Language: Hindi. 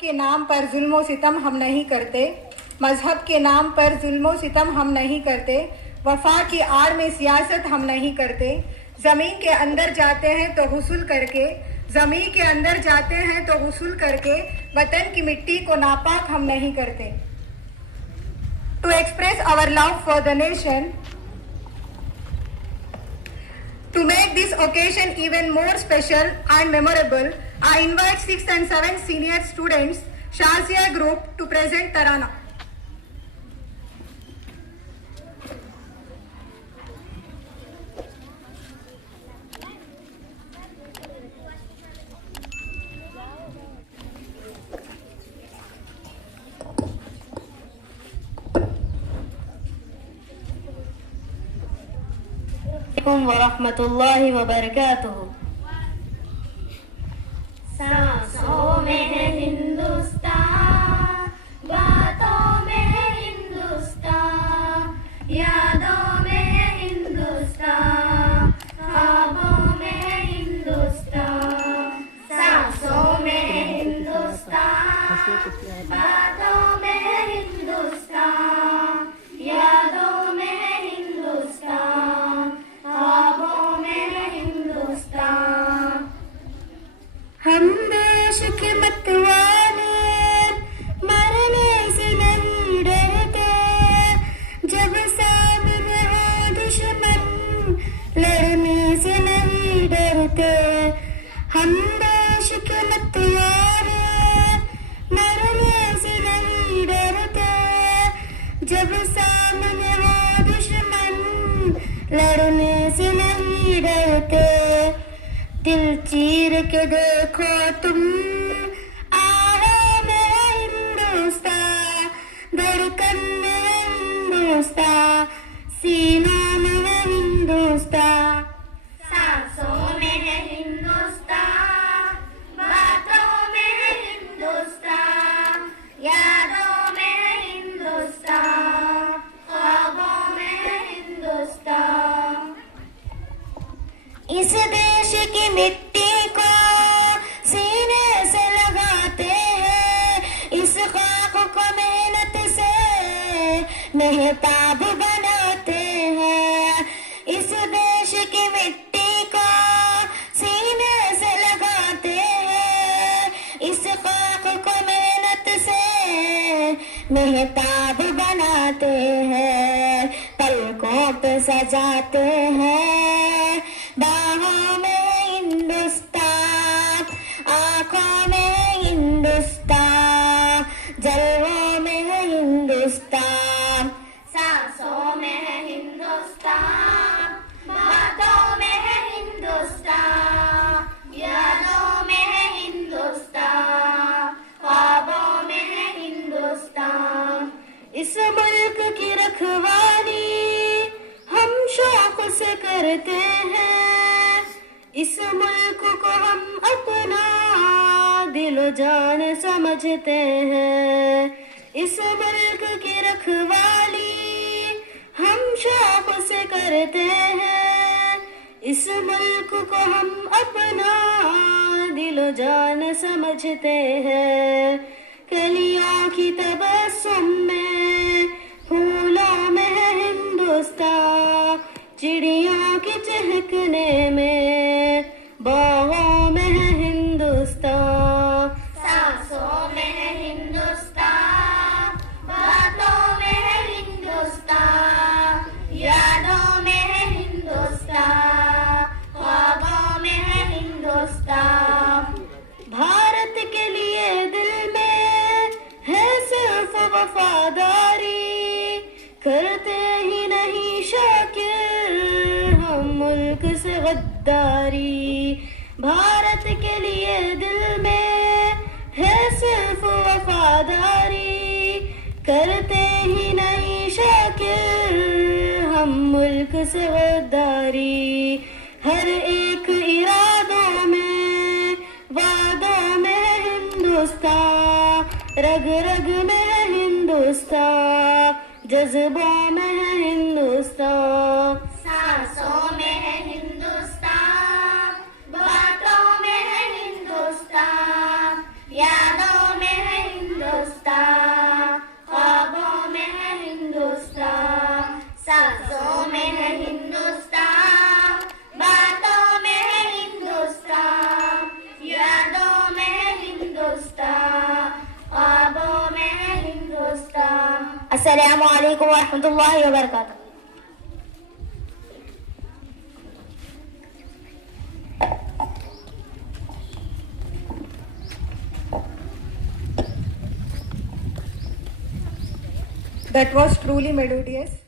के नाम पर जुल्म सितम हम नहीं करते, मजहब के नाम पर जुल्म सितम हम नहीं करते, वफा की आड़ में सियासत हम नहीं करते। ज़मीन के अंदर जाते हैं तो गुस्ल करके, ज़मीन के अंदर जाते हैं तो गुस्ल करके, वतन की मिट्टी को नापाक हम नहीं करते। To express our love for the nation, to make this occasion even more special and memorable, I invite 6th and 7th senior students, Shazia Group, to present Tarana. वरहमतुल्लाहि वबरकातुहू। सांसों में है हिंदुस्तान, बातों में है हिंदुस्तान, यादों में है हिंदुस्तान, ख्वाबों में है हिंदुस्तान। सांसों में है हिंदुस्तान, बातों में है हिंदुस्तान, यादों में है हिंदुस्तान, ख्वाबों में है हिंदुस्तान। हम देश के मतवाले मरने से नहीं डरते, जब सामने हो दुश्मन लड़ने से नहीं डरते। हम देश के मतवाले मरने से नहीं डरते, जब सामने हो दुश्मन लड़ने से नहीं डरते। दिल चीर के देखो तुम, आहों में है हिंदुस्तान, धड़कन में है हिंदुस्तान, सीनों में है हिंदुस्तान। सांसों में है हिंदुस्तान, बातों में है हिंदुस्तान, यादों में है हिंदुस्तान, ख्वाबों में है हिंदुस्तान। इस देश की मिट्टी को सीने से लगाते हैं, इस खाक को मेहनत से मेहताब बनाते हैं। इस देश की मिट्टी को सीने से लगाते हैं, इस खाक को मेहनत से मेहताब बनाते हैं। पलकों पे सजाते हैं, बाहों में हिंदुस्तान, आँखों में हिंदुस्तान, जलवों में है हिंदुस्तान। सांसों में है हिंदुस्तान, बातों में है हिंदुस्तान, यादों में है हिंदुस्तान, ख्वाबों में है हिंदुस्तान। इस मुल्क की रखवाली हम शौक से करते हैं, इस मुल्क को हम अपना दिलो जान समझते हैं। इस मुल्क की रखवाली हम शौक से करते हैं, इस मुल्क को हम अपना दिलो जान समझते हैं। कलियों की तबस्सुम में, फूलों में है हिंदुस्तान, चिड़ियों के चहकने में, बागों में है हिंदुस्तान। सांसों में है हिंदुस्तान, बातों में है हिंदुस्तान, यादों में है हिंदुस्तान, ख्वाबों में है हिंदुस्तान। भारत के लिए दिल में है सिर्फ वफादारी, करते ही नहीं शाकिर हम मुल्क से गद्दारी। भारत के लिए दिल में है सिर्फ वफादारी, करते ही नहीं शाकिर हम मुल्क से गद्दारी। हर एक इरादों में, वादों में है हिंदुस्तान, रग रग में है हिंदुस्तान, जज्बों में है हिंदुस्तान। सांसों में है हिंदुस्तान, बातों में है हिंदुस्तान, यादों में है अस्सलामु अलैकुम वरहमतुल्लाहि वबरकातुह. That was truly melodious.